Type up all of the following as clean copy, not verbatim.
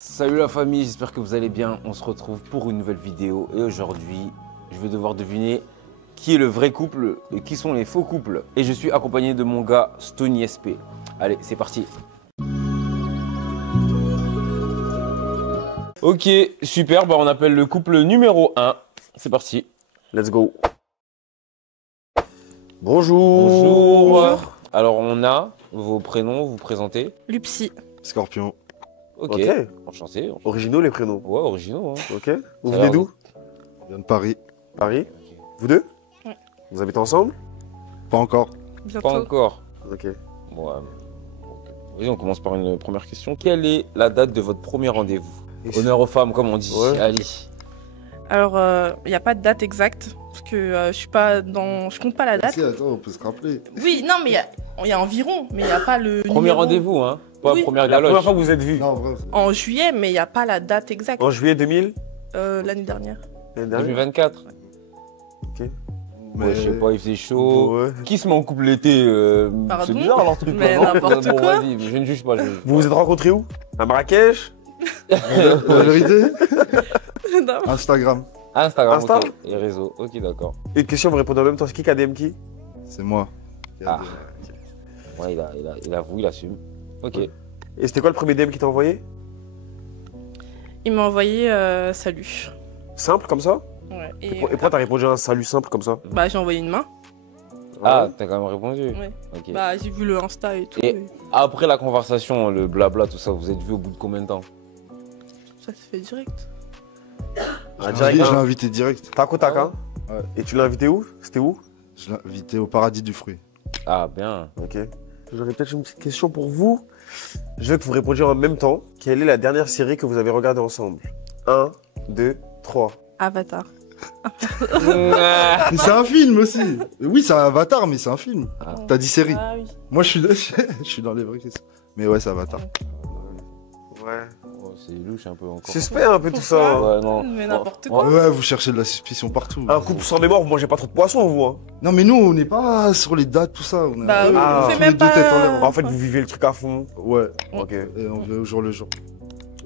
Salut la famille, j'espère que vous allez bien. On se retrouve pour une nouvelle vidéo et aujourd'hui, je vais devoir deviner qui est le vrai couple et qui sont les faux couples. Et je suis accompagné de mon gars Stony SP. Allez, c'est parti. Ok, super, bah on appelle le couple numéro 1. C'est parti. Let's go. Bonjour. Bonjour. Alors on a vos prénoms, vous présentez. Lupsi. Scorpion. Ok, Ok. enchanté. Originaux les prénoms. Ouais, originaux. Hein. Ok. Vous Ça venez va, d'où? On vient de Paris. Paris. Vous deux? Ouais. Vous habitez ensemble? Pas encore. Bientôt. Pas encore. Ok. Bon, vas-y, on commence par une première question. Quelle est la date de votre premier rendez-vous? Honneur aux femmes, comme on dit. Ouais. Allez. Alors, il n'y a pas de date exacte, parce que je suis pas dans... Je compte pas la date. Si, attends, on peut se rappeler. Oui, non, mais il y a environ, mais il n'y a pas le Premier numéro. rendez-vous, hein? Pas Oui. première La première galoche. fois que vous êtes vus? Non, en vrai. En juillet, mais il n'y a pas la date exacte. En juillet 2000? L'année dernière. L'année dernière? 2024. Mais Ouais, je sais pas, il faisait chaud. Ouais. Qui se met en couple l'été? Pardon? C'est bizarre leur truc. Mais là, non n'importe Bon, quoi. vas-y, je ne juge pas. Vous vous êtes rencontrés où? À Marrakech? La vérité, Non. Instagram, Instagram, Insta. ok. Et réseau, ok, d'accord. Une question, vous répondez en même temps. C'est qui KDM qui? c'est moi. Ah. Ouais, il avoue, il assume. Ok. Ouais. Et c'était quoi le premier DM qui t'a envoyé? Il m'a envoyé salut. Simple comme ça? Ouais. Et pourquoi t'as répondu à un salut simple comme ça? Bah, j'ai envoyé une main. Ah, t'as quand même répondu. Ouais. Ok. Bah, j'ai vu le Insta et tout. Et- et Après la conversation, le blabla, tout ça, vous êtes vu au bout de combien de temps? ça se fait direct. Ah, Je l'ai direct, hein. invité direct. Tac au tac, Ah hein? ouais. Et tu l'as invité où? C'était où? Je l'ai invité au paradis du fruit. Ah, bien. Ok. J'aurais peut-être une petite question pour vous. Je veux que vous répondiez en même temps. Quelle est la dernière série que vous avez regardée ensemble? 1, 2, 3. Avatar. Mais c'est un film aussi. Oui, c'est un Avatar, mais c'est un film. Ah. T'as dit série. Ah oui. Moi, je suis dans les vraies questions. Mais ouais, c'est Avatar. Ouais. Oh, c'est louche un peu encore. Suspect un peu tout ça. hein. Ouais, non. Mais n'importe Oh, quoi. Ouais, vous cherchez de la suspicion partout. Un couple sans mémoire, vous mangez pas trop de poisson, vous. Hein. Non, mais nous, on n'est pas sur les dates, tout ça. On est Bah, un peu on tous fait les même deux pas- têtes en l'air. En fait, vous vivez le truc à fond. Ouais, Ok. et on vit au jour le jour.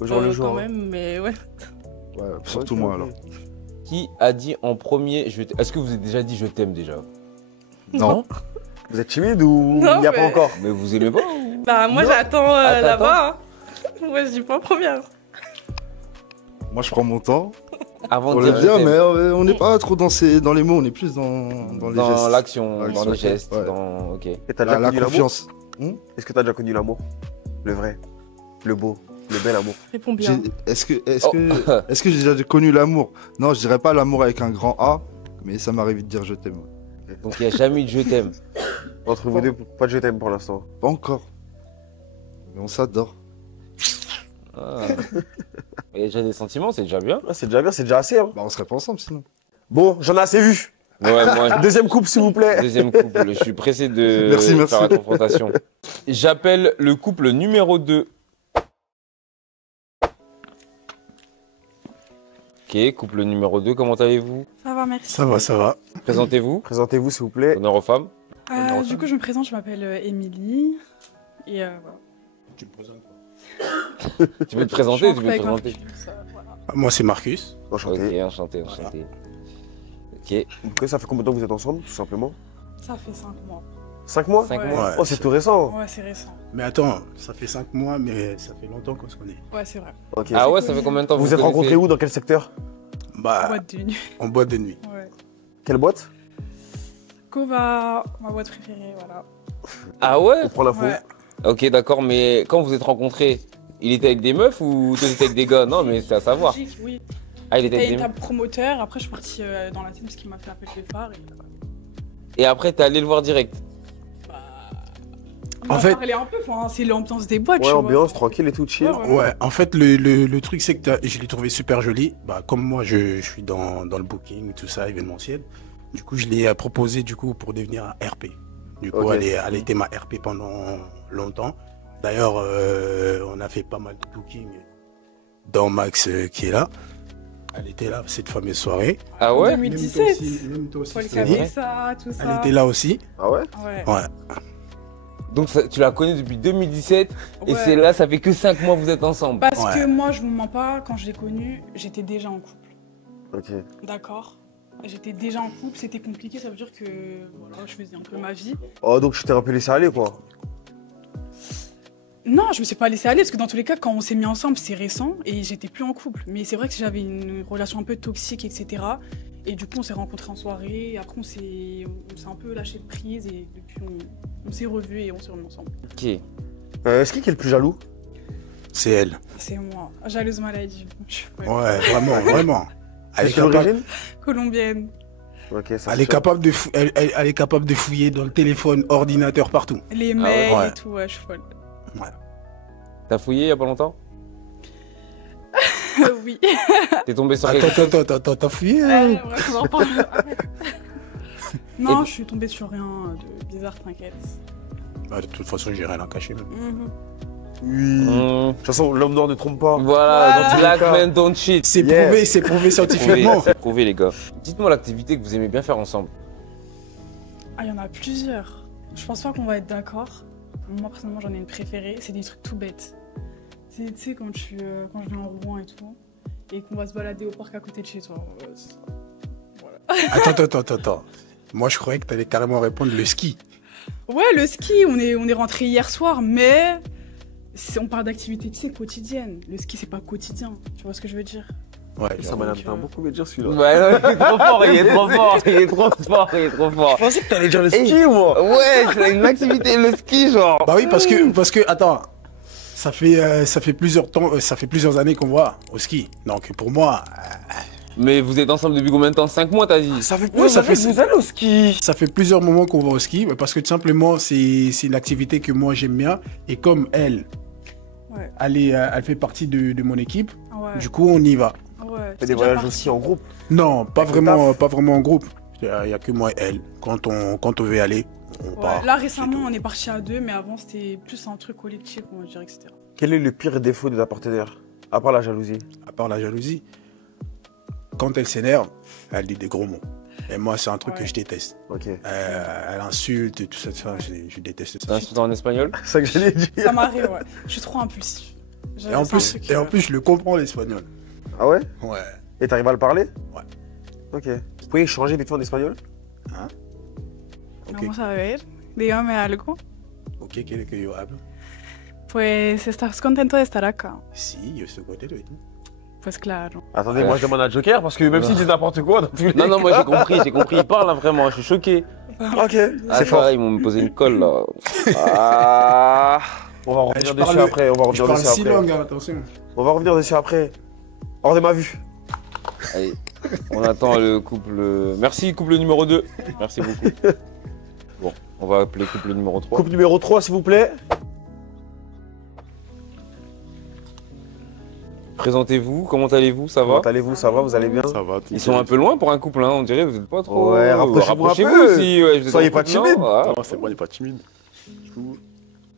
Au jour le jour. Quand hein. même, mais ouais. Ouais, surtout Ok, moi ok. alors. Qui a dit en premier Est-ce que vous avez déjà dit je t'aime déjà? Non. Vous êtes timide ou Non, il n'y a pas mais- encore? Mais vous aimez pas ou... Bah, moi Non. j'attends Ah, t'attends là-bas. Hein. Moi je dis pas en première. Moi, je prends mon temps. Avant On de l'aime dire bien, je mais t'aime. on n'est pas trop dans les mots, on est plus dans les Dans gestes. l'action, dans L'action, les gestes, ouais. dans... Ok. Et t'as déjà La connu l'amour? confiance. Est-ce que t'as déjà connu l'amour? Le vrai, le beau, le bel amour. Réponds bien. Est-ce que Oh. j'ai déjà connu l'amour? Non, je dirais pas l'amour avec un grand A, mais ça m'arrive de dire je t'aime. Donc il n'y a jamais eu de je t'aime. Entre vous deux, pas de je t'aime pour l'instant. Pas encore. Mais on s'adore. Ah. Il y a déjà des sentiments, c'est déjà bien. Ah, c'est déjà bien, c'est déjà assez. Hein. Bah, on serait pas ensemble sinon. Bon, j'en ai assez vu. Ouais, moi, Deuxième couple, s'il vous plaît. deuxième couple, je suis pressé de Merci, merci. faire la confrontation. J'appelle le couple numéro 2. Ok, couple numéro 2, comment allez-vous? Ça va, merci. Ça va, ça va. Présentez-vous, Présentez-vous, s'il vous plaît. honneur aux femmes. Du coup, je me présente, je m'appelle Émilie. Et voilà. Tu me présentes quoi? Tu veux te Je présenter suis tu en veux te couple avec présenter Marcus, voilà. Moi, c'est Marcus. Enchanté. Ok, enchanté, enchanté. Ok, Ok, ça fait combien de temps que vous êtes ensemble, tout simplement? Ça fait 5 mois. 5 mois? 5 Ouais. mois. Ouais, Oh, c'est tout récent. Ouais, c'est récent. Mais attends, ça fait 5 mois, mais ça fait longtemps qu'on se connaît. Ouais, c'est vrai. Ok. Ah ouais, ça fait combien de temps Vous êtes connaissez rencontrés où? Dans quel secteur? Bah, Boîte de nuit. en boîte de nuit. Ouais. Quelle boîte? Kova, ma boîte préférée, voilà. Ah ouais? On prend l'info. Ouais. Ok, d'accord, mais quand vous êtes rencontrés, il était avec des meufs ou toi t'étais avec des gars? Non, mais c'est à savoir. Logique, oui. Ah, il était J'étais avec des meufs. étape promoteur, après je suis partie dans la team parce qu'il m'a fait appel de phare. Et après, t'es allé le voir direct. On En va fait- parler un peu, enfin, c'est l'ambiance des boîtes, Ouais, tu vois. ambiance, tranquille et tout, chill. Ouais, ouais. Ouais, en fait, le truc, c'est que je l'ai trouvé super joli. Bah, comme moi, je suis dans le booking, tout ça, événementiel. Du coup, je l'ai proposé, du coup, pour devenir un RP. Du coup, Ok. elle était ma RP pendant longtemps. D'ailleurs, on a fait pas mal de bookings dans Max qui est là. Elle était là cette fameuse soirée. Ah En ouais? 2017. Même toi aussi, Paul c'est vrai. Cabessa, tout Elle ça. était là aussi. Ah ouais? Ouais. Ouais. Donc tu la connais depuis 2017 et Ouais. c'est là, ça fait que 5 mois que vous êtes ensemble. Parce Ouais. que moi, je vous mens pas, quand je l'ai connue, j'étais déjà en couple. Ok. D'accord. J'étais déjà en couple, c'était compliqué, ça veut dire que voilà, je faisais un peu ma vie. Oh, donc je t'ai un peu laissé aller, quoi. Non, je me suis pas laissée aller parce que dans tous les cas, quand on s'est mis ensemble, c'est récent et j'étais plus en couple. Mais c'est vrai que j'avais une relation un peu toxique, etc. Et du coup, on s'est rencontrés en soirée. Et après, on s'est un peu lâché de prise et depuis, on s'est revus et on s'est remis ensemble. Ok. Est-ce qui est le plus jaloux? C'est elle. C'est moi, jalouse maladie. Ouais. Ouais, vraiment, vraiment. Elle est C'est quelle capable, origine? Colombienne. Ok, ça elle est capable de elle est capable de fouiller dans le téléphone, ordinateur, partout. Les ouais. mails Ouais. et tout, ouais, je suis folle. T'as fouillé il y a pas longtemps? Oui. T'es tombé sur quelque chose? Attends, t'as fouillé Bref, on en parle. Non, je suis tombée sur rien de bizarre, t'inquiète. Bah, de toute façon, j'ai rien à cacher. Même. Mhm. Oui. De toute façon, l'homme noir ne trompe pas. Voilà, Voilà. Black men don't cheat. C'est Yeah. prouvé, c'est prouvé scientifiquement. C'est prouvé les gars. Dites-moi l'activité que vous aimez bien faire ensemble. Ah, il y en a plusieurs. Je pense pas qu'on va être d'accord. Moi, personnellement, j'en ai une préférée. C'est des trucs tout bêtes. Tu sais, quand je vais en Rouen et tout, et qu'on va se balader au parc à côté de chez toi. Attends. Moi, je croyais que t'allais carrément répondre le ski. Ouais, le ski, on est rentré hier soir, mais on parle d'activité, tu sais, quotidienne. Le ski, c'est pas quotidien. Tu vois ce que je veux dire? Ouais, Ça m'a l'air beaucoup me dire celui-là. Ouais, non, il est trop fort, il est trop fort, il est trop fort, il est trop fort. Je pensais que t'allais dire le ski, moi. Ouais, c'est une activité, le ski, genre. Bah oui, parce que attends, ça fait plusieurs années qu'on va au ski. Donc pour moi, Mais vous êtes ensemble depuis combien de temps? 5 mois, t'as dit? Ça fait Ouais, ça fait- vous allez au ski. ça fait plusieurs moments qu'on va au ski, parce que tout simplement c'est une activité que moi j'aime bien et comme elle, Ouais. elle fait partie de mon équipe, Ouais. du coup on y va. Ouais. Fait des voyages aussi en groupe. Non, pas Avec le vraiment en groupe. Il y a que moi et elle. Quand on veut y aller, on part. Ouais. Là, c'est récemment, tout. on est parti à deux, mais avant, c'était plus un truc collectif, on va dire, etc. Quel est le pire défaut de ta partenaire? À part la jalousie. À part la jalousie, quand elle s'énerve, elle dit des gros mots. Et moi, c'est un truc Ouais. que je déteste. Ok. Elle insulte et tout ça, je déteste C'est ça. un truc en espagnol? C'est ça que j'allais dire. Ça m'arrive, ouais. Je suis trop impulsif. Et en plus, je le comprends l'espagnol. Ah ouais? Ouais. Et t'arrives à le parler? Ouais. Ok. Vous pouvez changer vite fait en espagnol? Ok. Vamos a ver. Dígame algo. Ok, ¿quiere que yo hable? Pues, ¿estás contento de estar acá? Si, yo estoy contento et tout. Pues claro. Attendez, Ouais. moi je demande à Joker parce que même s'ils disent n'importe quoi, dans tous les Non, non, moi cas- j'ai compris, il parle hein, vraiment, je suis choqué. Ok, Ah, c'est fort. Ils m'ont posé une colle là. Ah. On va revenir Je dessus parle- après. On va Je revenir parle dessus 6 après. langues, hein, attention. On va revenir dessus après. Hors de ma vue. Allez, on attend le couple. Merci, couple numéro 2. Merci beaucoup. Bon, on va appeler couple numéro 3. Coupe numéro 3, s'il vous plaît. Présentez-vous, comment allez-vous, ça va? Comment allez-vous? Ça va? Vous allez bien? Ça va, Ils sont un peu loin pour un couple, hein, on dirait, vous êtes pas trop. Ouais, rapprochez-vous un peu. aussi, ouais, vous êtes Soyez en pas couple, non? timide. Ah, Non, c'est bon, il n'est pas timide. Du coup,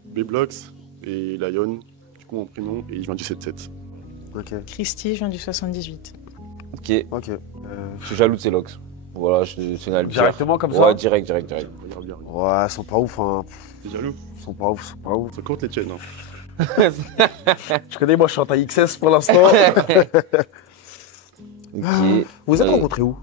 B-Blocks et Lion, du coup mon prénom, et il vient du 7-7. Ok, Christy, je viens du 78. Ok, ok. je suis jaloux de ces locks. Voilà, je tenais à le dire. Directement comme Ouais, ça? direct. Regarde bien, regarde. Ouais, ils sont pas ouf, hein. T'es jaloux? Ils sont pas ouf, ils sont pas ouf. Ça compte les tiennes, hein. Je connais, moi je suis en taille XS pour l'instant. Ok. Vous êtes Ouais. rencontrés où?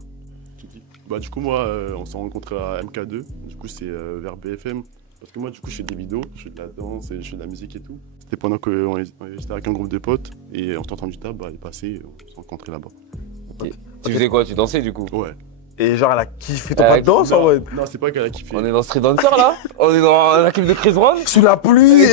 Tu dis. Bah, du coup, moi, on s'est rencontrés à MK2. Du coup, c'est vers BFM. Parce que moi, du coup, je fais des vidéos, je fais de la danse, et je fais de la musique et tout. C'était pendant qu'on était avec un groupe de potes, et en sortant du table, bah, il est passé, on s'est rencontrés là-bas. Tu faisais quoi? Tu dansais du coup? Ouais. Et genre, elle a kiffé ton pas de danse en Non, mode? non, c'est pas qu'elle a kiffé. On est dans Street Dancer là? On est dans la clip de Chris Brown? Sous la pluie,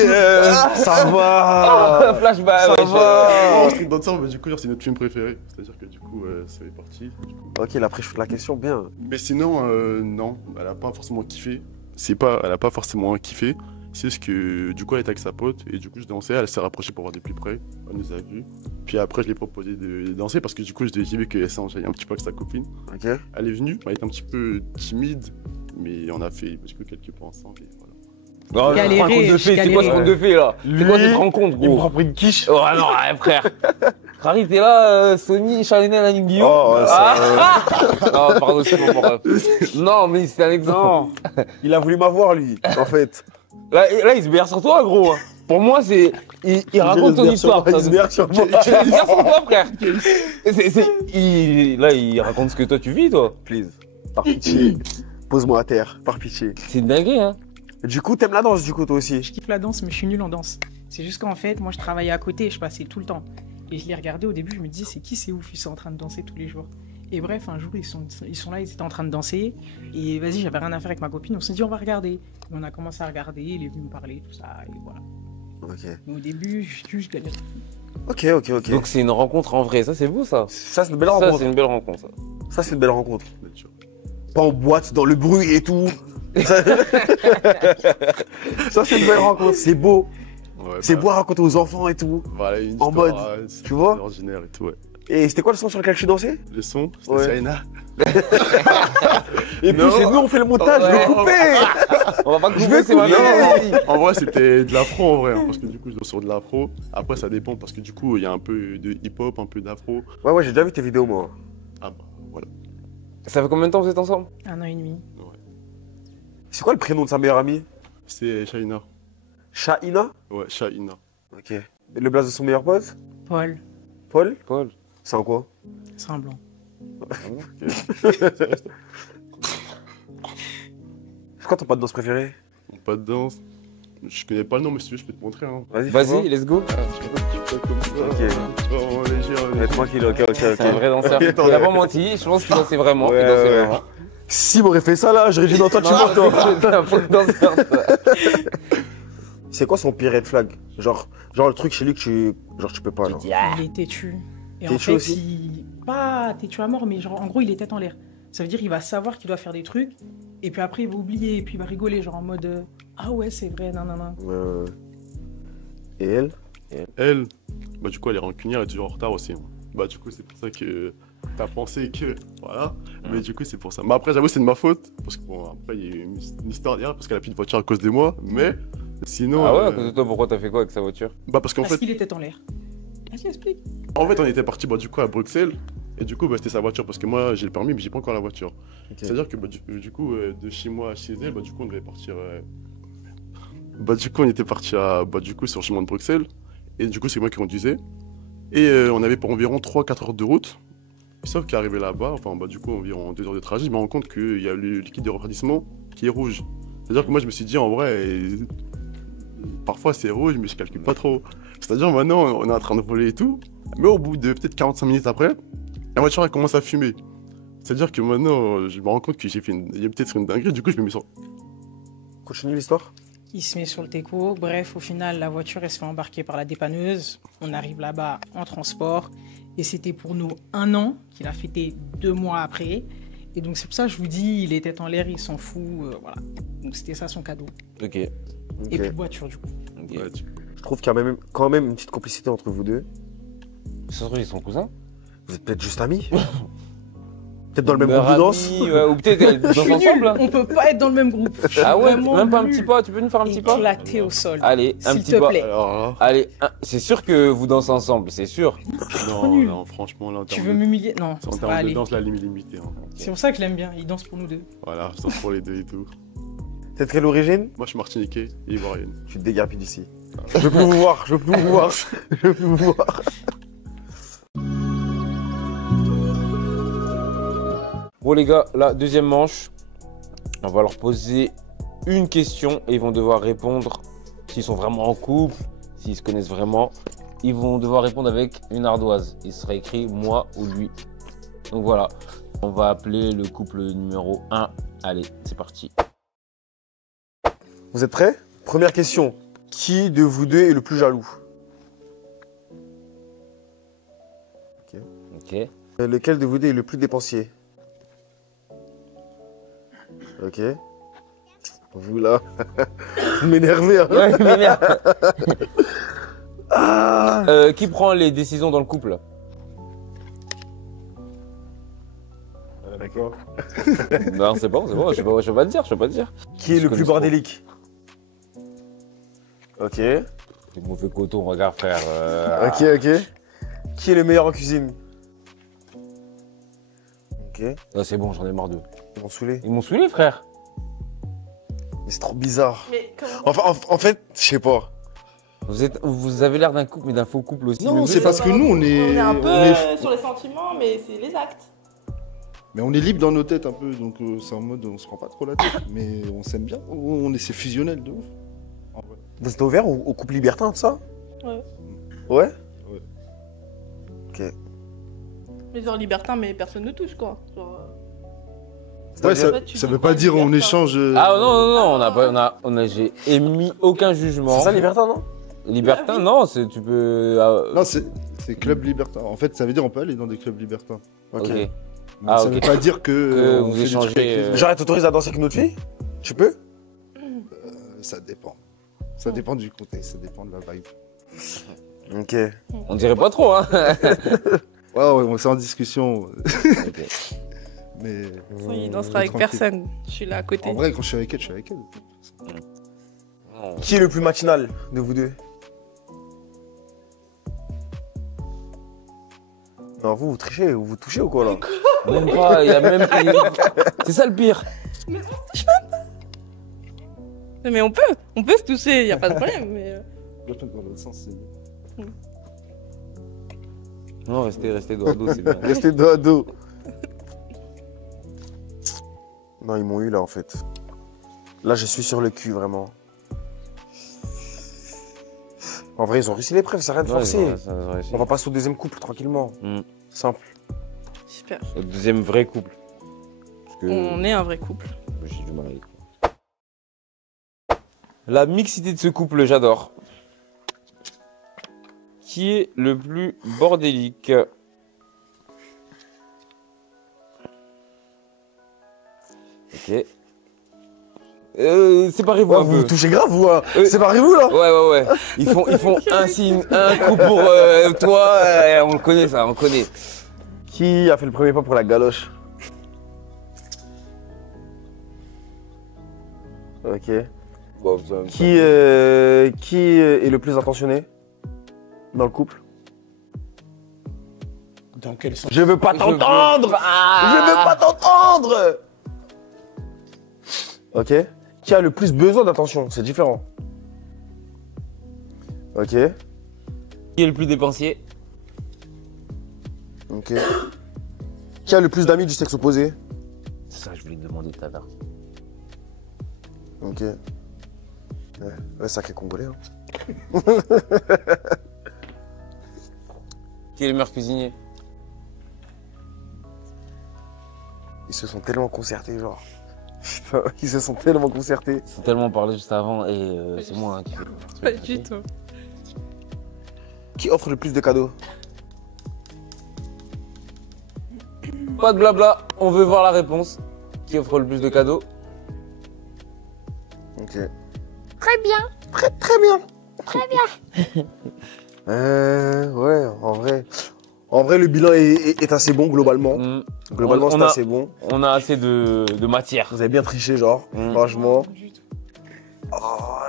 ça va. Flashback, Ça ouais, va. Oh, Street Dancer, bah, du coup, genre, c'est notre film préféré. C'est-à-dire que du coup, ça fait partie. Du coup. Ok, là après je fais la question bien. Mais sinon, non, elle a pas forcément kiffé. Elle a pas forcément kiffé. C'est ce que, du coup, elle était avec sa pote et du coup, je dansais. Elle s'est rapprochée pour voir de plus près. Elle nous a vus. Puis après, je lui ai proposé de danser parce que du coup, j'ai vu qu'elle s'enjaillait un petit peu avec sa copine. Ok. Elle est venue, elle était un petit peu timide, mais on a fait du coup quelques pas ensemble. Et voilà. Non, Galéré, c'est pas un conte de fées, c'est quoi ce galéré. conte de fées là? C'est quoi cette rencontre Il me gros? prend pour une quiche. Oh ah non, ouais, frère. Harry, t'es là, Sony, Charlene, Alain Guillaume? Oh, ouais, Ah pardon, c'est mon ref. Non, mais c'est un exemple. Il a voulu m'avoir lui, en fait. Là, il se berce sur toi, gros. hein. Pour moi, c'est. Il raconte ton histoire. Il se berce sur moi. Tu se berces sur toi, frère. Là, il raconte ce que toi, tu vis, toi. Please. Par pitié. Pose-moi à terre, par pitié. C'est une dinguerie, hein. Du coup, t'aimes la danse, du coup, toi aussi? Je kiffe la danse, mais je suis nulle en danse. C'est juste qu'en fait, moi, je travaillais à côté et je passais tout le temps. Et je les regardais au début, je me disais, c'est qui, c'est ouf, ils sont en train de danser tous les jours. Et bref, un jour, ils sont là, ils étaient en train de danser. Et vas-y, j'avais rien à faire avec ma copine. On s'est dit, on va regarder. Et on a commencé à regarder, il est venu me parler, tout ça, et voilà. Ok. Mais au début, je gagnais. Ok. Donc, c'est une rencontre en vrai. Ça, c'est beau, ça. Ça, c'est une belle Ça, rencontre. c'est une belle rencontre, ça. Ça, c'est une belle rencontre. Pas en boîte, dans le bruit et tout. Ça, ça, c'est une belle rencontre. C'est beau. Ouais, C'est bah, beau à raconter aux enfants et tout. Voilà, une En histoire, mode, c'est tu vois ordinaire et tout, ouais. Et c'était quoi le son sur lequel tu dansais? Le son, c'était Ouais. Saina. Et puis, Non. c'est nous, on fait le montage, je vais couper. On va pas Je couper, vais c'est ma couper. mère. En vrai, c'était de l'afro en vrai, hein, parce que du coup, je danse sur de l'afro. Après, ça dépend parce que du coup, il y a un peu de hip-hop, un peu d'afro. Ouais, j'ai déjà vu tes vidéos, moi. Ah bah, voilà. Ça fait combien de temps que vous êtes ensemble? 1 an et demi. C'est quoi le prénom de sa meilleure amie? C'est Shaina. Shaina? Ouais, Shaina. Ok. Et le blaze de son meilleur pote? Paul, Paul? Paul. C'est en quoi? c'est un blanc. C'est quoi ton pas de danse préféré? Mon pas de danse. Je connais pas le nom, mais si tu veux, je peux te montrer. Hein. Vas-y, fais-moi. Vas-y, let's go. Ok. Vraiment léger, Ouais, tranquille, ok. C'est un vrai danseur. Attends, Il a pas menti, je pense qu'il dansait vraiment. Ouais, il dansait ouais. vraiment. Si m'aurait fait ça là, j'aurais dit non, toi tu meurs toi. C'est un faux danseur, ça. C'est quoi son pire red flag? Genre le truc chez lui que tu peux pas. Genre. Il est têtu. Et en Têtu fait, aussi pas têtu à mort, mais genre, en gros, il est tête en l'air. Ça veut dire qu'il va savoir qu'il doit faire des trucs, et puis après, il va oublier, et puis il va rigoler, genre en mode ah ouais, c'est vrai, non. Et elle? Elle, bah du coup, elle est rancunière et toujours en retard aussi. Hein. Bah du coup, c'est pour ça que t'as pensé que... Voilà. Mais du coup, c'est pour ça. Mais après, j'avoue, c'est de ma faute. Parce que bon, après, il y a eu une histoire derrière, parce qu'elle a plus de voiture à cause de moi. Mais sinon... Ah ouais, à cause de toi, pourquoi t'as fait quoi avec sa voiture? Bah parce qu'en Parce fait, qu'il est tête en l'air. Vas-y, explique. on était parti bah, du coup à Bruxelles. Et du coup, bah, c'était sa voiture. Parce que moi, j'ai le permis, mais j'ai pas encore la voiture. C'est-à-dire que bah, du coup, de chez moi à chez elle, bah du coup, on devait partir... Bah du coup, on était parti sur le chemin de Bruxelles. Et du coup, c'est moi qui conduisais. Et on avait pour environ 3-4 heures de route. Sauf qu'arrivé là-bas, enfin bah du coup environ 2 heures de trajet, je me rends compte qu'il y a le liquide de refroidissement qui est rouge. C'est-à-dire que moi je me suis dit en vrai, parfois c'est rouge mais je calcule pas trop. C'est-à-dire maintenant on est en train de voler et tout, mais au bout de peut-être 45 minutes après, la voiture elle commence à fumer. C'est-à-dire que maintenant je me rends compte que il y a peut-être une dinguerie, du coup je me mets sur... Continue l'histoire. Il se met sur le teco. Bref, au final, la voiture, elle se fait embarquer par la dépanneuse. On arrive là-bas en transport. Et c'était pour nous 1 an qu'il a fêté 2 mois après. Et donc, c'est pour ça que je vous dis, il est tête en l'air, il s'en fout. Voilà. Donc, c'était ça son cadeau. Ok. Et puis, voiture, du coup. Ok. Ouais, Je trouve qu'il y a quand même une petite complicité entre vous deux. Ça se trouve, ils sont cousins? Vous êtes peut-être juste amis. Peut-être dans le même Meilleurs groupe de danse. amis, ouais, ou peut-être ils dansent Je suis ensemble. nulle. hein. On peut pas être dans le même groupe. Ah ouais, Vraiment même pas un nulle. petit pas, tu peux nous faire un petit pas? Éclaté au sol. Allez, un S'il petit te pas. plaît. Alors là, Allez, c'est sûr que vous dansez ensemble, c'est sûr. non, nul. non, franchement là, en Tu termes veux de- m'humilier? Non, en ça va termes de aller. danse, la limite limitée. Hein. C'est pour ça que je l'aime bien. Il danse pour nous deux. Voilà, je danse pour les deux et tout. T'es de quelle origine? Moi je suis martiniquais et ivoirienne. Tu te dégarpis d'ici. Je veux plus vous voir, je veux plus vous voir. Je veux plus vous voir. Bon les gars, la deuxième manche, on va leur poser une question et ils vont devoir répondre s'ils sont vraiment en couple, s'ils se connaissent vraiment. Ils vont devoir répondre avec une ardoise. Il sera écrit moi ou lui. Donc voilà, on va appeler le couple numéro 1. Allez, c'est parti. Vous êtes prêts? Première question. Qui de vous deux est le plus jaloux? Ok. Lequel de vous deux est le plus dépensier? Ok. Vous là. Vous m'énervez, hein? Ouais, mais merde. Qui prend les décisions dans le couple? D'accord. Non, c'est bon, je peux pas te dire, je peux pas te dire. Qui est Je le connais plus trop. bordélique? Ok. Les mauvais coton, regarde frère. Ok. Qui est le meilleur en cuisine? Ok. Ah, c'est bon, j'en ai marre d'eux. Ils m'ont saoulé. Ils m'ont saoulé, frère. Mais c'est trop bizarre. Mais comment... Enfin, en fait, je sais pas. Vous avez l'air d'un couple, mais d'un faux couple aussi. Non, Mais c'est vous- parce que nous, on est. On est un peu on est- sur les sentiments, mais c'est les actes. Mais on est libre dans nos têtes un peu, donc c'est en mode on se prend pas trop la tête, mais on s'aime bien. C'est fusionnel de ouf. En vrai. Vous êtes ouvert au couple libertin, tout ça? Ouais. Ouais? Mais genre libertin, mais personne ne touche, quoi. Genre, Ouais, C'est-à-dire- En fait, tu ça dis veut quoi, pas dire on libertin échange. Ah non, non, non, j'ai émis aucun jugement. C'est ça, libertin, non? Libertin, non, tu peux. Non, c'est club libertin. En fait, ça veut dire on peut aller dans des clubs libertins. Ok. Mais Ah, ça ok. veut pas dire que. vous on fait des trucs échangez, avec les autres. Genre, elle t'autorise à danser avec une autre fille? Tu peux? Ça dépend. Ça dépend du contexte, ça dépend de la vibe. Ok. On dirait pas trop, hein. Ouais, c'est en discussion. Ok. Mais. Il dansera avec tranquille. personne. Je suis là à côté. En vrai, quand je suis avec elle, je suis avec elle. Qui est le plus matinal de vous deux? Non, vous trichez, vous touchez ou quoi là? Même pas, il y a même pas. C'est ça le pire. Mais on peut se toucher, y a pas de problème. Mais... Dans l'autre sens, c'est. Non, restez dos à dos, c'est bien. Restez dos à dos. Non, ils m'ont eu là en fait. Là, je suis sur le cul vraiment. En vrai, ils ont réussi l'épreuve, c'est rien de forcé. On va passer au deuxième couple tranquillement. Mm. Simple. Super. Le deuxième vrai couple. Parce que On est un vrai couple. j'ai du mal à y croire. La mixité de ce couple, j'adore. Qui est le plus bordélique? Ok. Séparez-vous Ouais, un vous peu. vous touchez grave, vous. Euh, Séparez-vous là. Ouais. Ils font un signe, un coup pour toi. On le connaît ça, on le connaît. Qui a fait le premier pas pour la galoche? Ok. Bon, Qui est le plus attentionné dans le couple? Dans quel sens? Je veux pas Je t'entendre. veux pas. Je veux pas t'entendre. Ok. Qui a le plus besoin d'attention? C'est différent. Ok. Qui est le plus dépensier? Ok. Qui a le plus d'amis du sexe opposé? C'est ça, je voulais te demander tout à l'heure. Ok. Ouais, sacré congolais. Hein. Qui est le meilleur cuisinier? Ils se sont tellement concertés, genre. Putain, ils se sont tellement concertés. C'est tellement parlé juste avant et c'est moi hein, qui fais. Pas du tout. Qui offre le plus de cadeaux? Pas de blabla, on veut voir la réponse. Qui offre le plus de cadeaux? Ok. Très bien. Très bien. Ouais, en vrai, le bilan est assez bon globalement. Mm. Globalement, On c'est a- assez bon. On a assez de matière. Vous avez bien triché, genre, Mm. franchement. Oh,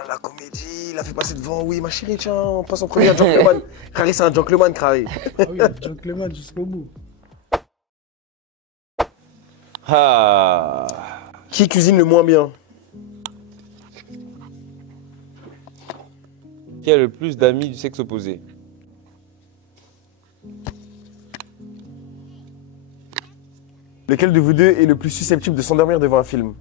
la comédie, il a fait passer devant. Oui, ma chérie, tiens, on passe en premier à gentleman. Crary, c'est un gentleman, Crary. Ah oui, gentleman jusqu'au bout. Ah. Qui cuisine le moins bien? Qui a le plus d'amis du sexe opposé? Lequel de vous deux est le plus susceptible de s'endormir devant un film?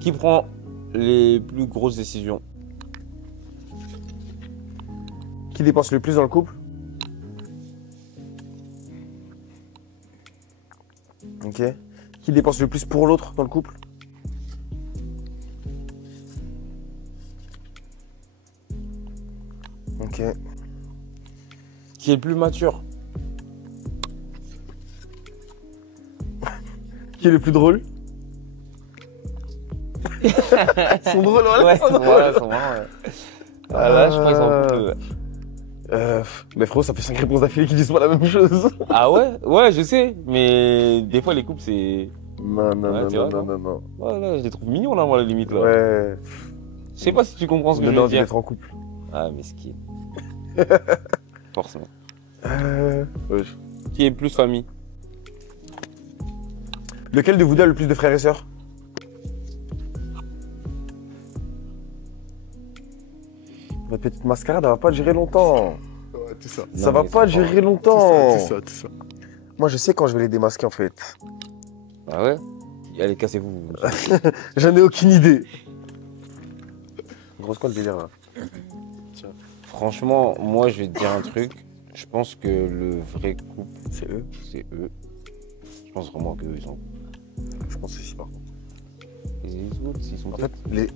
Qui prend les plus grosses décisions? Qui dépense le plus dans le couple? Ok. Qui dépense le plus pour l'autre dans le couple? Ok. Qui est le plus mature? Qui est le plus drôle? Ils sont drôles, voilà. Ouais, ils sont drôles. voilà, ils sont marrants, ouais. Ah là, je crois qu'ils sont un peu. Mais frérot, ça fait 5 réponses d'affilée qui disent pas la même chose. Ah ouais? Ouais, je sais, mais des fois les couples c'est. Non, non, Ouais, non, c'est non, vrai, non, non, Ouais, là, je les trouve mignons là, moi, à la limite là. Ouais. Je sais pas si tu comprends ce que On je a veux envie dire. d'être en couple. Ah, mesquine. Forcément. Ouais. Qui est plus famille? Lequel de vous deux a le plus de frères et sœurs? Votre petite mascarade, elle va pas durer longtemps. Ouais, tout ça. Ça va mais pas c'est durer longtemps. Tout ça. Moi, je sais quand je vais les démasquer, en fait. Ah ouais? Allez, cassez-vous. J'en ai aucune idée. Grosse quoi le délire, là? Franchement, moi, je vais te dire un truc. Je pense que le vrai couple, C'est eux. c'est eux. Je pense vraiment qu'eux, ils sont. Je pense aussi, par contre. Et les autres, ils sont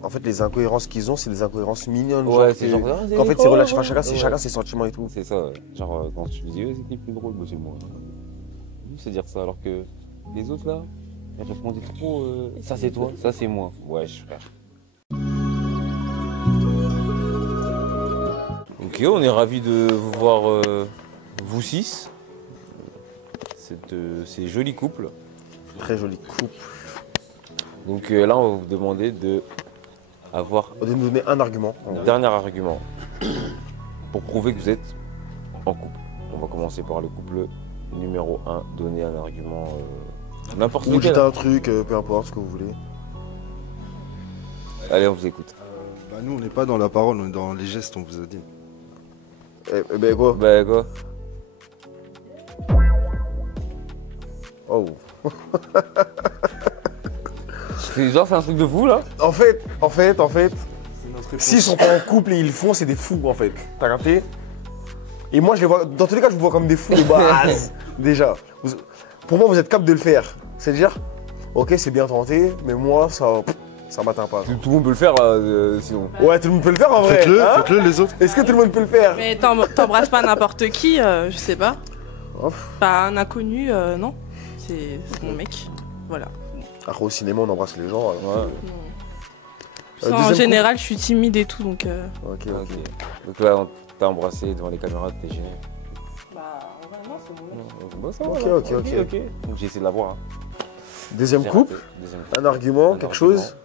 En fait, les incohérences qu'ils ont, c'est des incohérences mignonnes. Ouais, c'est genre. En fait, c'est relâché. Enfin, chacun, c'est chacun ses sentiments et tout. C'est ça, ouais. Genre, quand tu dis, c'est qui le plus drôle, bah, c'est moi. C'est dire ça, alors que les autres, là, ils répondaient trop, ça c'est toi, ça c'est moi. Ouais, frère. Ok, on est ravis de vous voir, vous six. Ces jolis couples. Très joli couple. Donc là, on va vous demander de avoir On va nous donner un argument. un dernier argument pour prouver que vous êtes en couple. On va commencer par le couple numéro 1, donner un argument n'importe Ou lequel. dites un truc, peu importe ce que vous voulez. Allez, on vous écoute. Bah, nous, on n'est pas dans la parole, on est dans les gestes, on vous a dit. Eh ben quoi? Bah quoi? Oh. C'est genre, c'est un truc de fou là? En fait, s'ils sont pas en couple et ils le font, c'est des fous en fait. T'as capté? Et moi, je les vois, dans tous les cas, je vous vois comme des fous de base. Déjà. Pour moi, vous êtes capable de le faire. C'est-à-dire, ok, c'est bien tenté, mais moi, ça m'atteint pas. Tout le monde peut le faire sinon. Ouais, tout le monde peut le faire en vrai. Faites-le, hein. faites-le les autres. Est-ce que tout le monde peut le faire? Mais t'embrasses pas n'importe qui, je sais pas. Ouf. Pas un inconnu, non. C'est mon mec. Voilà. Après, au cinéma, on embrasse les gens. alors. Ouais. Ça, en deuxième général, je suis timide et tout, donc. Ok, Ok. ok. Donc là, on t'a embrassé devant les caméras, t'es gêné. Bah, non, c'est bon. Bon, ça Ok, va, ok, ok. Donc j'ai essayé de la voir. Hein. Deuxième J'ai couple, raté. Deuxième un argument, Un quelque argument. chose.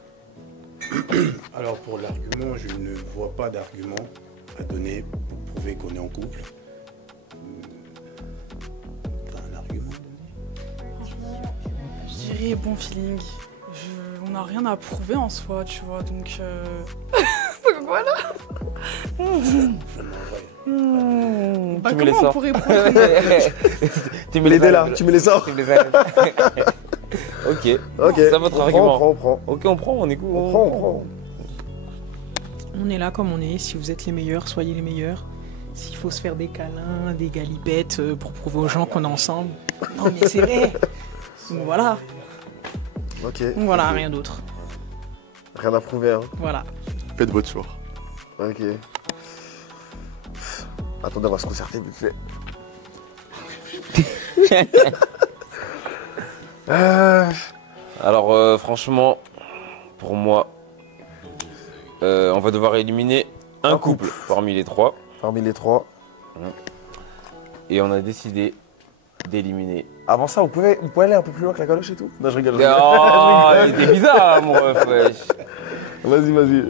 Alors pour l'argument, je ne vois pas d'argument à donner pour prouver qu'on est en couple. Pas un argument. Je dirais bon feeling. On n'a rien à prouver en soi, tu vois, donc... voilà. Bah, Tu me les comment on sors. pourrait prouver Tu me Les deux as, là, tu me les sors. Tu me les as. Ok. Ok. C'est ça votre on argument. prend, on prend. Ok, on prend, on écoute. On prend. On est là comme on est. Si vous êtes les meilleurs, soyez les meilleurs. S'il faut se faire des câlins, des galipettes pour prouver aux gens qu'on est ensemble. Non mais c'est vrai. Donc voilà. Ok. Donc voilà, rien d'autre. Rien à prouver, hein. Voilà. Faites votre choix. Ok. Attendez, on va se concerter vite fait. Alors franchement, pour moi, on va devoir éliminer un Un couple couple. parmi les trois. Parmi les trois. Et on a décidé d'éliminer. Avant ça, vous pouvez aller un peu plus loin que la caloche et tout? Non, je rigole. Oh, il était bizarre, mon ref, wesh. Vas-y, vas-y.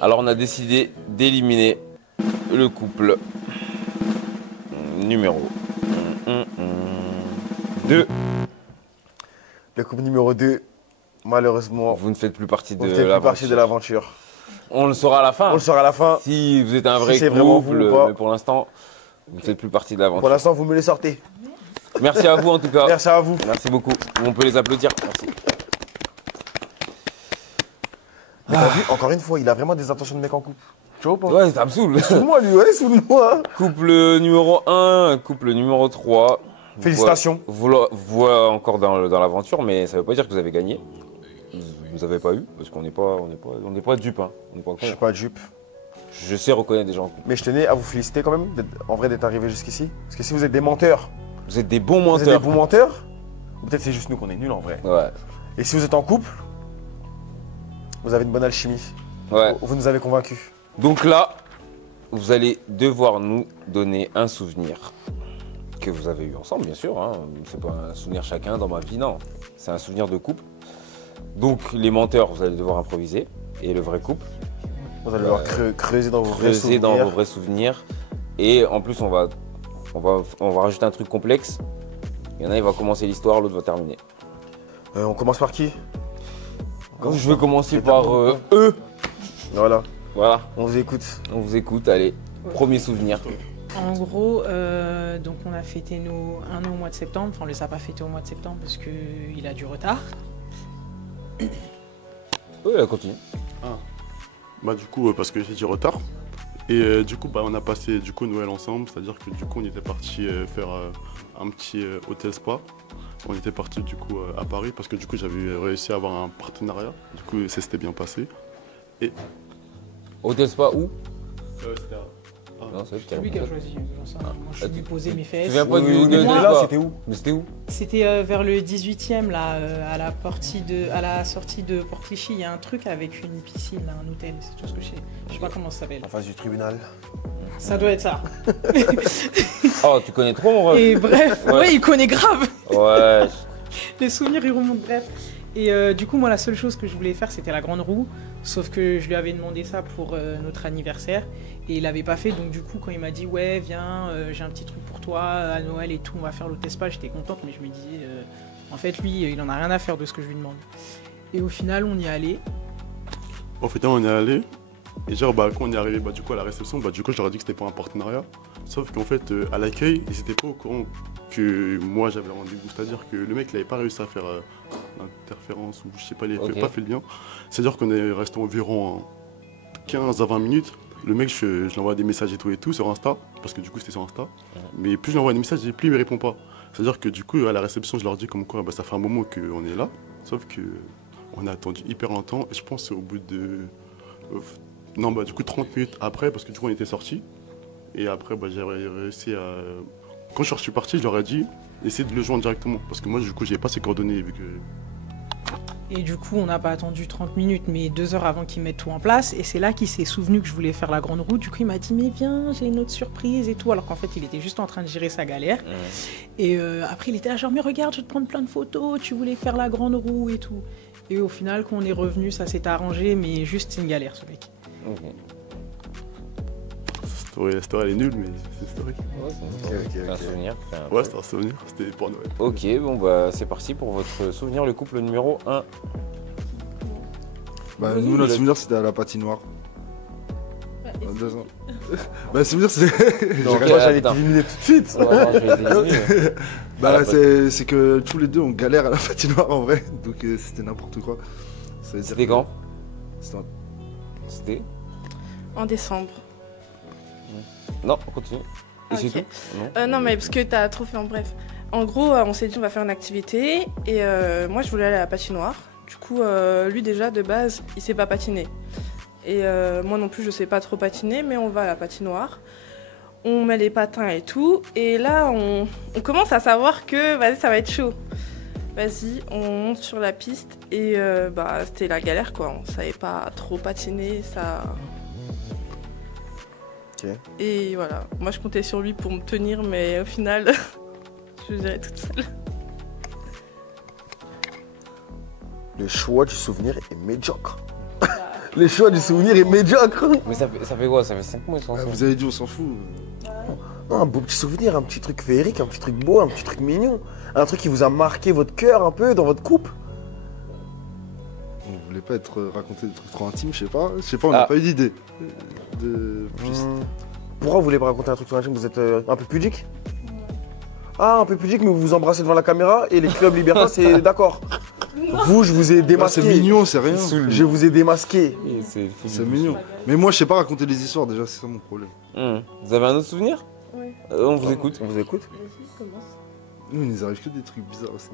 Alors on a décidé d'éliminer le couple numéro 2. Le couple numéro 2, malheureusement, Vous ne faites plus partie vous de ne faites plus partie de l'aventure. l'aventure. On le saura à la fin. On le saura à la fin. Si vous êtes un vrai Si c'est vraiment couple, vous ou pas. mais pour l'instant, vous ne faites plus partie de Pour l'aventure. l'instant, vous me les sortez. Merci à vous en tout cas. Merci à vous. Merci beaucoup. On peut les applaudir. Merci. Mais t'as vu, encore une fois, il a vraiment des intentions de mec en couple. Tu vois ou pas? Ouais, ça me saoule. Sous-moi, lui, ouais, sous-moi. Couple numéro 1, couple numéro 3. Félicitations. Voilà encore dans l'aventure, mais ça veut pas dire que vous avez gagné. Vous n'avez pas eu, parce qu'on n'est pas dupes. Hein. On n'est pas Je suis cons. pas dupe. Je sais reconnaître des gens en couple. Mais je tenais à vous féliciter quand même, en vrai, d'être arrivé jusqu'ici. Parce que si vous êtes des menteurs, Vous êtes des bons vous êtes menteurs. des bons menteurs, ou peut-être c'est juste nous qu'on est nuls en vrai. Ouais. Et si vous êtes en couple, vous avez une bonne alchimie. Ouais. Vous nous avez convaincus. Donc là, vous allez devoir nous donner un souvenir que vous avez eu ensemble, bien sûr. Hein. C'est pas un souvenir chacun dans ma vie, non. C'est un souvenir de couple. Donc les menteurs, vous allez devoir improviser. Et le vrai couple, Vous allez devoir creuser dans vos vrais creuser souvenirs. dans vos vrais souvenirs. Et en plus, on va rajouter un truc complexe. Il y en a, il va commencer l'histoire, l'autre va terminer. On commence par qui? Je vais commencer par eux. Voilà, Voilà, on vous écoute. on vous écoute, allez. Premier souvenir. En gros, donc on a fêté un an au mois de septembre. Enfin, on les a pas fêtés au mois de septembre parce qu'il a du retard. Oui, continue. Bah du coup, parce que j'ai du retard. Et du coup, bah, on a passé du coup Noël ensemble, c'est-à-dire que du coup, on était parti faire un petit hôtel spa. On était parti du coup à Paris parce que du coup, j'avais réussi à avoir un partenariat. Du coup, ça s'était bien passé. Hôtel Spa où? C'était Non, C'est lui qui a choisi. Moi, je suis venu poser mes Tu fesses. te souviens pas du Oui, de moi- là, Spa? c'était où? Mais c'était où? C'était vers le 18e, là, à la sortie de Port-Clichy. Il y a un truc avec une piscine, là, un hôtel. C'est tout ce que je sais. Je sais pas comment ça s'appelle. En face du tribunal. Ça doit être ça. Oh, tu connais trop mon ref. Et bref, Ouais. ouais, il connaît grave. Ouais. Les souvenirs, ils remontent, bref. Et du coup, moi, la seule chose que je voulais faire, c'était la grande roue. Sauf que je lui avais demandé ça pour notre anniversaire. Et il l'avait pas fait. Donc, du coup, quand il m'a dit, ouais, viens, j'ai un petit truc pour toi, à Noël et tout, on va faire l'hôtel spa, j'étais contente. Mais je me disais, en fait, lui, il en a rien à faire de ce que je lui demande. Et au final, on y est allé. En fait, on est allé. Et genre, bah, quand on est arrivé du coup, à la réception, du coup, je leur ai dit que c'était pas un partenariat. Sauf qu'en fait, à l'accueil, ils n'étaient pas au courant que moi j'avais rendez-vous. C'est-à-dire que le mec n'avait pas réussi à faire l'interférence ou je sais pas, il n'avait pas fait le lien. C'est-à-dire qu'on est resté environ 15 à 20 minutes. Le mec, je lui envoie des messages et tout sur Insta, parce que du coup c'était sur Insta. Mais plus je lui envoie des messages et plus il me répond pas. C'est-à-dire que du coup, à la réception, je leur dis comme quoi bah, ça fait un moment qu'on est là. Sauf que on a attendu hyper longtemps. Et je pense au bout de. Non, bah, du coup, 30 minutes après, parce que du coup, on était sortis. Et après, bah, j'ai réussi à. Quand je suis parti, je leur ai dit, essayez de le joindre directement. Parce que moi, du coup, j'ai pas ses coordonnées. Vu que... Et du coup, on n'a pas attendu 30 minutes, mais 2 heures avant qu'il mette tout en place. Et c'est là qu'il s'est souvenu que je voulais faire la grande roue. Du coup, il m'a dit, mais viens, j'ai une autre surprise et tout. Alors qu'en fait, il était juste en train de gérer sa galère. Et après, il était là, genre, mais regarde, je vais te prendre plein de photos. Tu voulais faire la grande roue et tout. Et au final, quand on est revenu, ça s'est arrangé, mais juste, c'est une galère, ce mec. La story, elle est nulle, mais c'est une story. Ouais, c'est un souvenir. Ouais, c'était un souvenir. C'était pour Noël. Ok, bon bah c'est parti pour votre souvenir, le couple numéro 1. Bah, nous, notre souvenir, c'était à la patinoire. Bah, le souvenir, c'est. Donc, moi, j'allais t'éliminer tout de suite. Ouais, non, je vais les éliminer. Bah, c'est que tous les deux, on galère à la patinoire en vrai. Donc, c'était n'importe quoi. C'était quand? C'était en- C'était En décembre. Non, on continue. Et c'est Ok. tout? Non. Non, mais parce que t'as trop fait en bref. En gros, on s'est dit on va faire une activité et moi je voulais aller à la patinoire. Du coup, lui déjà de base, il sait pas patiner. Et moi non plus, je sais pas trop patiner, mais on va à la patinoire. On met les patins et tout. Et là, on commence à savoir que vas-y, ça va être chaud. Vas-y, on monte sur la piste et bah, c'était la galère quoi. On savait pas trop patiner, ça. Ok. Et voilà, moi je comptais sur lui pour me tenir, mais au final, je gérais toute seule. Le choix du souvenir est médiocre. Le choix du souvenir est médiocre. Mais ça fait quoi? Ça fait 5 mois ils sont ensemble. Vous avez dit, on s'en fout. Non, un beau petit souvenir, un petit truc féerique, un petit truc beau, un petit truc mignon. Un truc qui vous a marqué votre cœur un peu dans votre couple. On voulait pas être raconté des trucs trop intimes, je sais pas. On n'a pas eu d'idée. De plus. Pourquoi vous voulez pas raconter un truc sur la chaîne? Vous êtes un peu pudique? Ah, un peu pudique, mais vous vous embrassez devant la caméra et les clubs libertins, c'est d'accord. Vous, je vous ai Bah, démasqué. c'est mignon, c'est rien. Je vous ai démasqué. C'est mignon. Mais moi, je sais pas raconter des histoires, déjà, c'est ça mon problème. Vous avez un autre souvenir? Oui. On vous écoute. On vous écoute. Vas-y, commence. Nous, il nous arrive que des trucs bizarres aussi.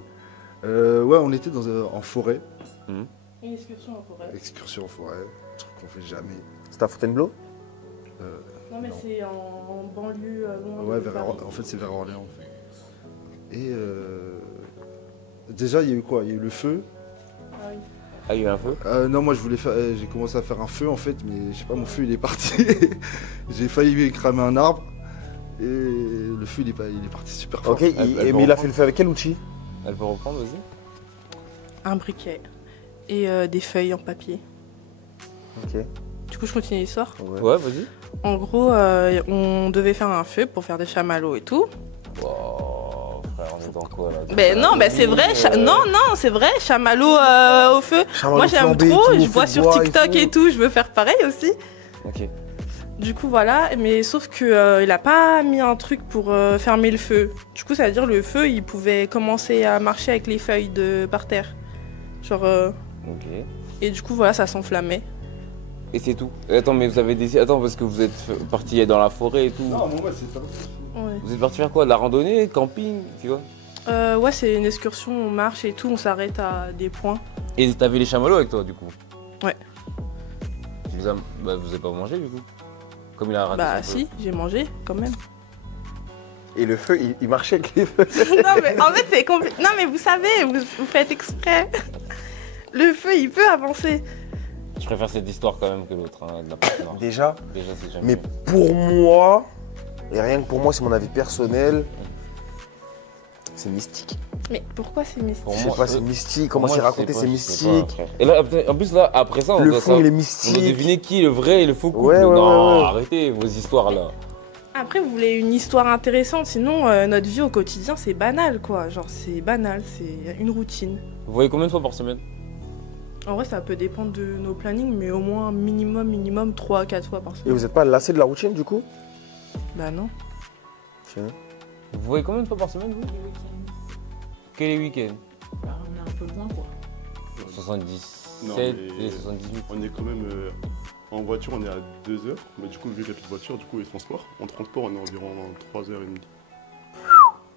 Ouais, on était en forêt. Une excursion en forêt. Excursion en forêt. Truc qu'on fait jamais. C'est à Fontainebleau? Non, mais c'est en banlieue loin. Ouais, de Paris. en fait, c'est vers Orléans. En fait. Et déjà, il y a eu quoi? Il y a eu le feu. Ah oui. Ah, il y a eu un feu? Non, moi, j'ai commencé à faire un feu, en fait, mais je sais pas, mon feu, il est parti. J'ai failli cramer un arbre. Et le feu, il est parti super fort. Ok, mais il a fait le feu avec quel outil? Elle peut reprendre, vas-y. Un briquet et des feuilles en papier. Ok. Du coup, je continue l'histoire. Ouais, vas-y. En gros, on devait faire un feu pour faire des chamallows et tout. Wow, frère. on est dans quoi là? Ben non, ben c'est vrai. Non, c'est vrai. Chamallow au feu. Chamallow Moi j'aime flambé et trop. tout, Je vois feu de sur bois TikTok et tout. Je veux faire pareil aussi. Ok. Du coup voilà. Mais sauf que il a pas mis un truc pour fermer le feu. Du coup ça veut dire le feu il pouvait commencer à marcher avec les feuilles par terre. Genre. Ok. Et du coup voilà ça s'enflammait. Et c'est tout. Attends, mais vous avez décidé. Attends, parce que vous êtes parti dans la forêt et tout. Non, moi, c'est pas. Ouais. Vous êtes parti faire quoi? De la randonnée, camping, tu vois? Ouais c'est une excursion. On marche et tout. On s'arrête à des points. Et t'avais les chamallows avec toi, du coup? Ouais. Vous avez pas mangé, du coup? Comme il a raté Bah son si, j'ai mangé quand même. Et le feu, il marchait avec les feux. Non mais en fait c'est compliqué. Non mais vous savez, vous faites exprès. Le feu il peut avancer. Je préfère cette histoire quand même que l'autre, hein, de la patinoire. Déjà, Déjà, c'est jamais. mais pour moi, et rien que pour moi, c'est mon avis personnel, c'est mystique. Mais pourquoi c'est mystique? Pour Je sais moi, pas, c'est mystique. Comment moi, c'est je raconté, sais c'est pas, je sais mystique. pas, frère. Et là, en plus, là, après ça, on Le doit fond, il est on doit mystique. deviner qui est le vrai et le faux couple. Ouais, ouais, non, ouais. arrêtez vos histoires là. Après vous voulez une histoire intéressante, sinon notre vie au quotidien c'est banal quoi. Genre c'est banal, c'est une routine. Vous voyez combien de fois par semaine? En vrai ça peut dépendre de nos plannings, mais au moins minimum 3 à 4 fois par Et semaine. vous êtes pas lassé de la routine du coup? Bah non. Tiens. Vous voyez combien de fois par semaine, vous? Les week-ends, Que les week-ends? bah, on est un peu loin quoi. 77 Non, et mais 78. on est quand même en voiture, on est à 2 heures. Mais du coup, vu qu'il n'y a plus de voiture, du coup, les transports. En transport, on est environ 3h30.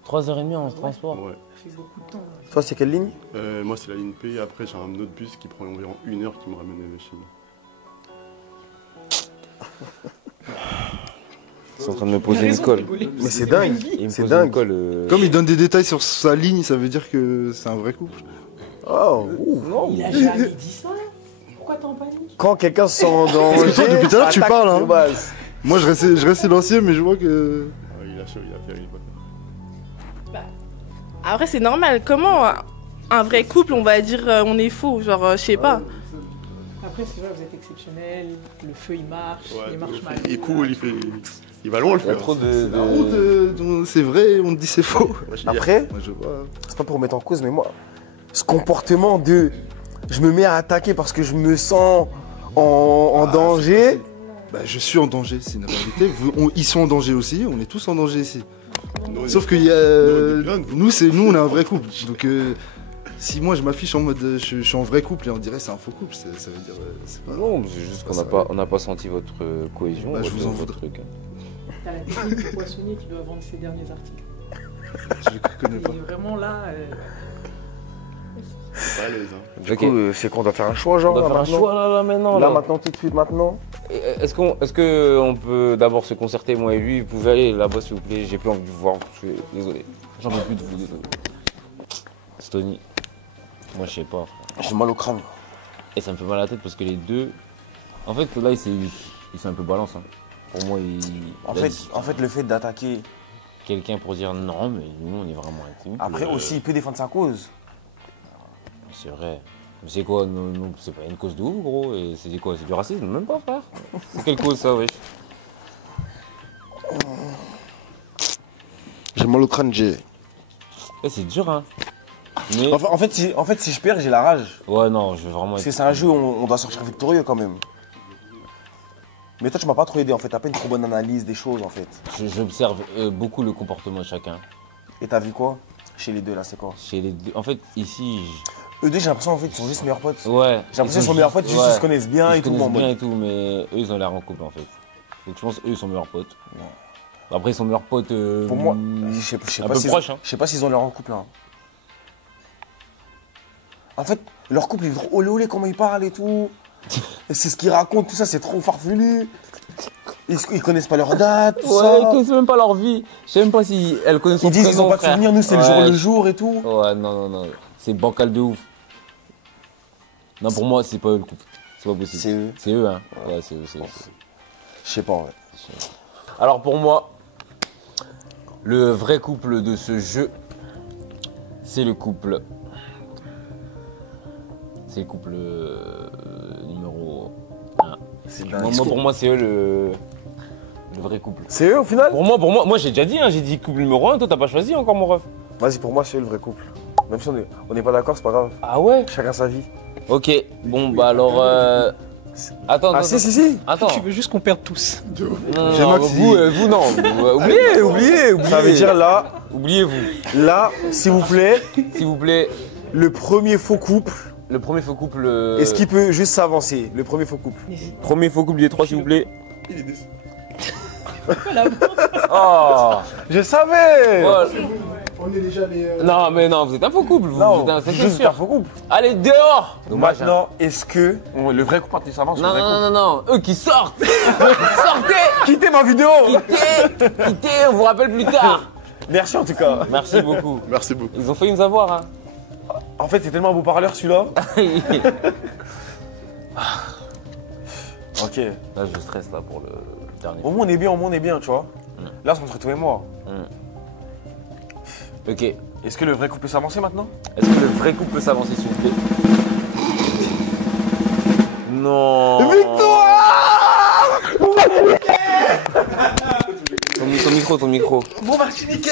3h30 en transport? Ouais. Ça fait beaucoup de temps. Là. Toi, c'est quelle ligne? Moi, c'est la ligne P. Après, j'ai un autre bus qui prend environ 1 heure qui me ramène chez moi. Ils sont en train de me poser une colle. Mais c'est dingue. Ils me C'est posent dingue. une colle. Comme il donne des détails sur sa ligne, ça veut dire que c'est un vrai couple. Oh, ouh. Il a jamais dit ça. Pourquoi t'es en panique? Quand quelqu'un se sent en danger, toi, depuis tout à l'heure, ça tu attaque parles, hein. de base. Moi, je reste silencieux, mais je vois que. Ah, il a chaud, il a fait, il va faire. Après c'est normal, comment un vrai couple on va dire on est faux, genre je sais pas. Après, c'est vrai, vous êtes exceptionnel. Le feu il marche, Ouais, il marche mal. il est cool, il va loin le Il y a faire. trop de. La route, c'est vrai, on te dit c'est faux. Moi, je dis, Après, Moi, je vois. c'est pas pour mettre en cause, mais moi, ce comportement de je me mets à attaquer parce que je me sens en danger. Bah, je suis en danger, c'est une réalité. Ils sont en danger aussi, on est tous en danger ici. nous, Sauf que nous, on est un vrai couple. Donc, si moi je m'affiche en mode je suis en vrai couple et on dirait c'est un faux couple, ça veut dire. C'est pas. Non, mais c'est juste qu'on n'a pas senti votre cohésion. Bah, je votre- vous en votre voudrais. truc, hein. T'as la technique du poissonnier qui doit vendre ses derniers articles. Je le connais pas. Et vraiment là, pas à l'aise. Hein. Du Ok. coup, c'est qu'on doit faire un choix, On genre. doit là, faire un maintenant. choix là maintenant. Là, là. maintenant, tout de suite, maintenant. Et est-ce qu'on peut d'abord se concerter, moi et lui? Vous pouvez aller là-bas s'il vous plaît, j'ai plus envie de vous voir, je suis désolé. J'en peux plus de vous, désolé. Stony, moi je sais pas. frère. J'ai mal au crâne. Et ça me fait mal à la tête parce que les deux. En fait là ils sont un peu balance. Hein. Pour moi En il a fait, dit le fait d'attaquer. quelqu'un pour dire non mais nous on est vraiment intimes. Après aussi, il peut défendre sa cause. C'est vrai. Mais c'est quoi nous, c'est pas une cause de ouf gros. Et c'est quoi? C'est du racisme? Même pas frère. C'est quelle cause ça wesh? J'ai mal au crâne, j'ai. Eh, c'est dur hein. Mais. En fait, si je perds, j'ai la rage. Ouais non, je vais vraiment Parce être. que c'est un jeu où on doit sortir victorieux quand même. Mais toi, tu m'as pas trop aidé en fait. T'as pas une trop bonne analyse des choses en fait. J'observe beaucoup le comportement de chacun. Et t'as vu quoi? Chez les deux là, c'est quoi? Chez les deux. En fait, ici. Eux deux, j'ai l'impression en fait, ils sont juste meilleurs potes. Ouais. J'ai l'impression qu'ils sont meilleurs potes, juste ils se connaissent bien Ils et se tout. connaissent en mode. bien et tout, mais eux ils ont l'air en couple en fait. Donc je pense eux ils sont meilleurs potes. Après ils sont meilleurs potes. Pour moi, je sais un pas peu s'ils proche, hein. je sais pas s'ils ont leur en couple là. En fait, leur couple il est trop olé olé comment ils parlent et tout. Et c'est ce qu'ils racontent, tout ça c'est trop farfelu. Ils connaissent pas leur date, tout Ouais, ça. ils connaissent même pas leur vie. Je sais même pas si elles connaissent son Ils disent qu'ils ont prénom, pas de frère. souvenirs, nous c'est Ouais. le jour et tout. Ouais, non. C'est bancal de ouf. Non, pour moi, c'est pas eux le couple. C'est pas possible. C'est eux. C'est eux, hein. Ouais, c'est eux. Je sais pas en fait. Alors pour moi, le vrai couple de ce jeu, c'est le couple. C'est le couple numéro 1. C'est Pour moi, c'est eux le vrai couple. C'est eux au final? Pour moi, j'ai déjà dit, hein, j'ai dit couple numéro 1, toi t'as pas choisi encore mon ref. Vas-y, pour moi, c'est le vrai couple. Même si on n'est pas d'accord, c'est pas grave. Ah ouais? Chacun sa vie. Ok, bon bah alors... Attends, Ah, si. Attends. Tu veux juste qu'on perde tous. Non, J'ai Maxi. vous non. Oubliez. Ça veut dire là, Oubliez-vous. là, s'il vous plaît, S'il vous plaît, le premier faux couple, le premier faux couple... est-ce qu'il peut juste s'avancer? Le premier faux couple. Premier faux couple des trois, s'il vous plaît. Il est déçu. Oh, Je savais On est déjà les. non, mais non, vous êtes un faux couple, vous. Non, vous êtes un, c'est juste sûr. un faux couple. Allez, dehors. Dommage, hein. Maintenant, est-ce que le vrai couple parti s'avance? Non, eux qui sortent. Sortez. Quittez ma vidéo. Quittez, on vous rappelle plus tard. Merci en tout cas. Merci beaucoup. Merci beaucoup. Ils ont failli nous avoir, hein. En fait, c'est tellement un beau parleur celui-là. Ok. Là, je stresse là pour le dernier. Au moins on est bien, tu vois. Là, c'est entre toi et moi. Ok. Est-ce que le vrai couple peut s'avancer maintenant? Est-ce que le vrai couple peut s'avancer, s'il vous plaît? Non. Victoire! Ton micro. Bon Martiniquais!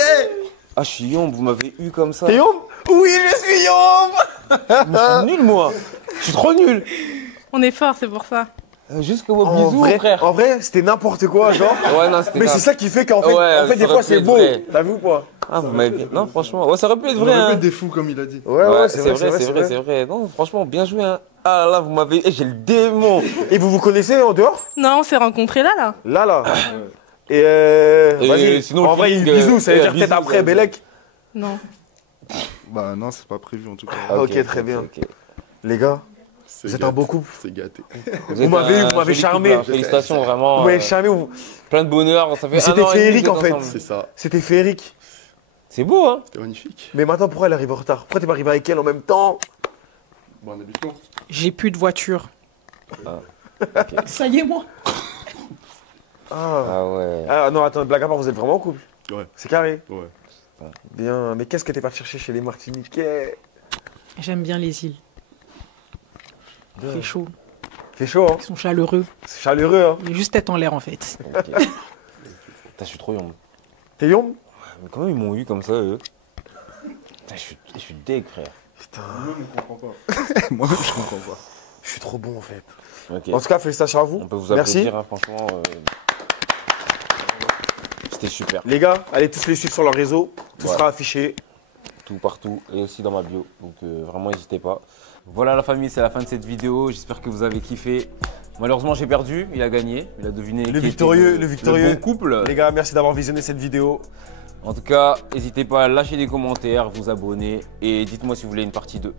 Ah, je suis Yombe, vous m'avez eu comme ça. T'es Yombe? Oui, je suis Yombe! Je suis nul, moi. Je suis trop nul. On est fort, c'est pour ça. Juste comme au bisou, frère. En vrai, c'était n'importe quoi, genre. Ouais, non, c'était Mais c'est ça qui fait qu'en fait, Ouais, des ça fois aurait pu c'est être beau. vrai. T'as vu ou pas? Ah, vous m'avez bien. Non, franchement. Ouais, ça aurait pu être On vrai. aurait pu Hein. être des fous comme il a dit. Ouais, C'est vrai. Non, franchement, bien joué. Hein. Ah là, vous m'avez. J'ai le démon. Et vous vous connaissez en dehors? Non, on s'est rencontrés là. Là. Et vas-y, sinon, en le vrai, feeling, bisous, ça veut dire bisous, peut-être après, Bélec. Non. Bah non, c'est pas prévu en tout cas. Ah, ok, très bien. ok. Les gars, C'est vous êtes gâté. un beau couple. C'est gâté. Vous m'avez joli charmé. couple, hein. Félicitations, vraiment. Vous m'avez charmé, Plein de bonheur. Ça fait Mais c'était un an et demi féerique, que vous en êtes fait. ensemble. C'est ça. c'était féerique. C'est beau, hein. C'était magnifique. Mais maintenant, pourquoi elle arrive en retard? Pourquoi t'es pas arrivé avec elle en même temps? Bon, on habite loin. J'ai plus de voiture. Ça y est, moi. Ah ouais. Ah non, attends, blague à part, vous êtes vraiment en couple? Ouais. C'est carré. Ouais. Bien, mais qu'est-ce que t'es pas chercher chez les Martiniquais? J'aime bien les îles. Il fait chaud. Fait chaud, hein? Ils sont chaleureux. C'est chaleureux, hein? Mais juste tête en l'air en fait. Ok. Putain, je suis trop Yombe. T'es Yombe? Mais comment ils m'ont eu comme ça, eux? Putain, je suis deg, frère. Moi-même, je comprends pas. Moi-même, je comprends pas. Je suis trop bon, en fait. Ok. En tout cas, félicitations à vous. On peut vous Merci. applaudir, hein, franchement. C'était super. Les gars, allez tous les suivre sur leur réseau. Tout Ouais. sera affiché. Tout partout et aussi dans ma bio. Donc vraiment n'hésitez pas. Voilà la famille, c'est la fin de cette vidéo. J'espère que vous avez kiffé. Malheureusement j'ai perdu, il a gagné. Il a deviné qui était victorieux, le victorieux. bon couple. Les gars, merci d'avoir visionné cette vidéo. En tout cas, n'hésitez pas à lâcher des commentaires, vous abonner et dites-moi si vous voulez une partie 2.